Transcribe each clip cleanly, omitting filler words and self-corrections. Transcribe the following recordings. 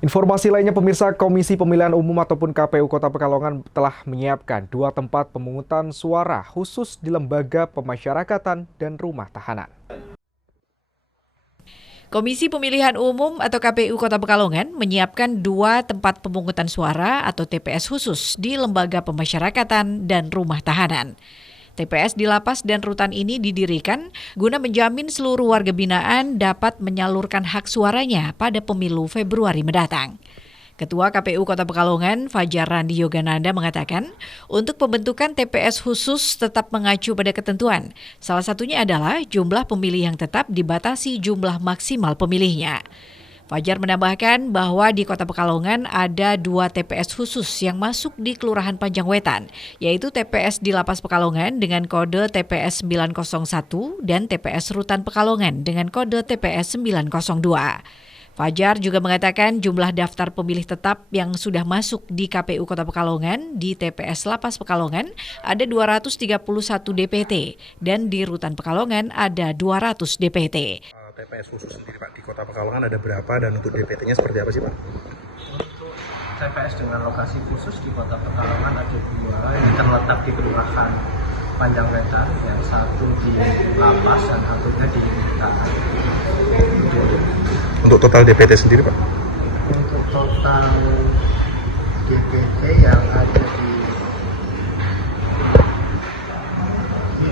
Informasi lainnya pemirsa, Komisi Pemilihan Umum ataupun KPU Kota Pekalongan telah menyiapkan 2 tempat pemungutan suara khusus di lembaga pemasyarakatan dan rumah tahanan. Komisi Pemilihan Umum atau KPU Kota Pekalongan menyiapkan 2 tempat pemungutan suara atau TPS khusus di lembaga pemasyarakatan dan rumah tahanan. TPS di lapas dan rutan ini didirikan guna menjamin seluruh warga binaan dapat menyalurkan hak suaranya pada pemilu Februari mendatang. Ketua KPU Kota Pekalongan, Fajar Randi Yogananda mengatakan, untuk pembentukan TPS khusus tetap mengacu pada ketentuan. Salah satunya adalah jumlah pemilih yang tetap dibatasi jumlah maksimal pemilihnya. Fajar menambahkan bahwa di Kota Pekalongan ada 2 TPS khusus yang masuk di Kelurahan Panjangwetan, yaitu TPS di Lapas Pekalongan dengan kode TPS 901 dan TPS Rutan Pekalongan dengan kode TPS 902. Fajar juga mengatakan jumlah daftar pemilih tetap yang sudah masuk di KPU Kota Pekalongan di TPS Lapas Pekalongan ada 231 DPT dan di Rutan Pekalongan ada 200 DPT. TPS khusus sendiri Pak di Kota Pekalongan ada berapa dan untuk DPT-nya seperti apa sih Pak? Untuk TPS dengan lokasi khusus di Kota Pekalongan ada 2 yang terletak di Kelurahan Panjangwetan, yang satu di Lapas dan satunya di Tahan. Untuk total DPT sendiri Pak? Untuk total DPT yang ada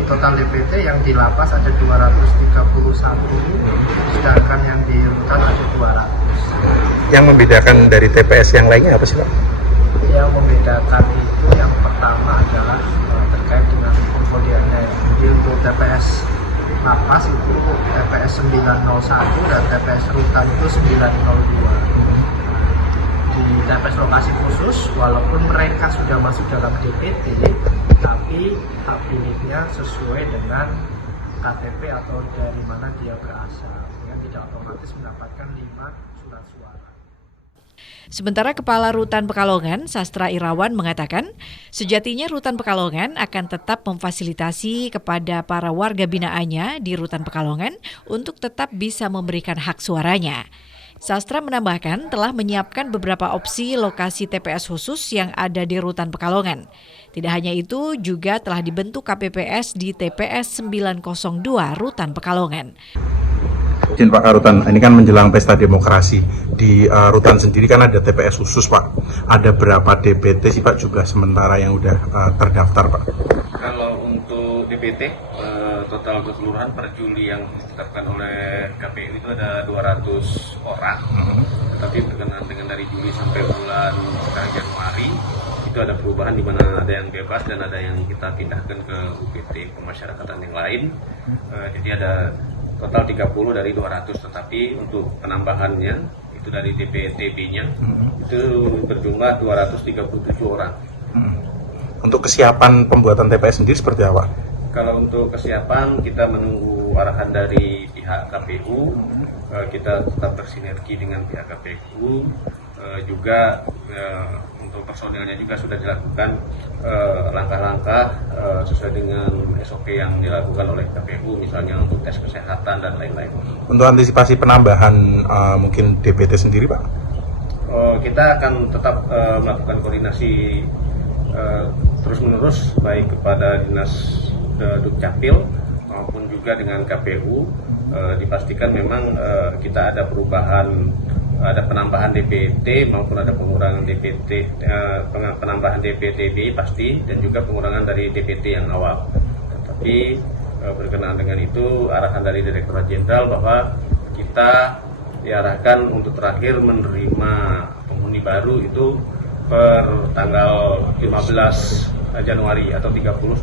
total DPT yang di Lapas ada 231, sedangkan yang di Rutan ada 200. Yang membedakan dari TPS yang lainnya apa sih Pak? Yang membedakan itu yang pertama adalah terkait dengan pengkodeannya. Jadi untuk TPS Lapas itu TPS 901 dan TPS Rutan itu 902. Di TPS lokasi khusus, walaupun mereka sudah masuk dalam DPT, tapi hak pilihnya sesuai dengan KTP atau dari mana dia berasal, yang tidak otomatis mendapatkan 5 surat suara. Sementara Kepala Rutan Pekalongan, Sastra Irawan mengatakan, sejatinya Rutan Pekalongan akan tetap memfasilitasi kepada para warga binaannya di Rutan Pekalongan untuk tetap bisa memberikan hak suaranya. Sastra menambahkan telah menyiapkan beberapa opsi lokasi TPS khusus yang ada di Rutan Pekalongan. Tidak hanya itu, juga telah dibentuk KPPS di TPS 902 Rutan Pekalongan. Izin Pak Rutan, ini kan menjelang pesta demokrasi. Di Rutan sendiri kan ada TPS khusus Pak. Ada berapa DPT sih Pak juga sementara yang udah terdaftar Pak? Kalau untuk DPT, total keseluruhan per Juli yang ditetapkan oleh KPU itu ada 200 orang. Tetapi berkenaan dengan dari Juli sampai bulan sekarang Januari, itu ada perubahan di mana ada yang bebas dan ada yang kita pindahkan ke UPT pemasyarakatan yang lain. Jadi ada total 30 dari 200, tetapi untuk penambahannya itu dari DPTB-nya itu berjumlah 237 orang. Untuk kesiapan pembuatan TPS sendiri seperti apa? Kalau untuk kesiapan kita menunggu arahan dari pihak KPU, kita tetap bersinergi dengan pihak KPU, juga untuk personilnya juga sudah dilakukan langkah-langkah sesuai dengan SOP yang dilakukan oleh KPU, misalnya untuk tes kesehatan dan lain-lain. Untuk antisipasi penambahan mungkin DPT sendiri Pak? Kita akan tetap melakukan koordinasi terus-menerus baik kepada Dinas Dukcapil maupun juga dengan KPU. Dipastikan memang kita ada perubahan, ada penambahan DPT maupun ada pengurangan DPT, penambahan DPTB pasti, dan juga pengurangan dari DPT yang awal. Tetapi berkenaan dengan itu arahan dari Direktorat Jenderal bahwa kita diarahkan untuk terakhir menerima penghuni baru itu per tanggal 15 Januari atau 30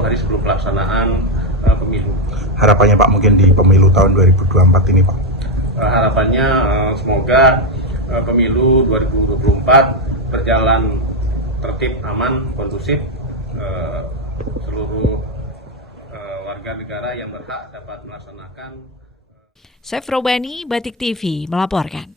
hari sebelum pelaksanaan pemilu. Harapannya Pak mungkin di pemilu tahun 2024 ini Pak? Harapannya semoga pemilu 2024 berjalan tertib, aman, kondusif. Seluruh warga negara yang berhak dapat melaksanakan. Chef Robani, Batik TV melaporkan.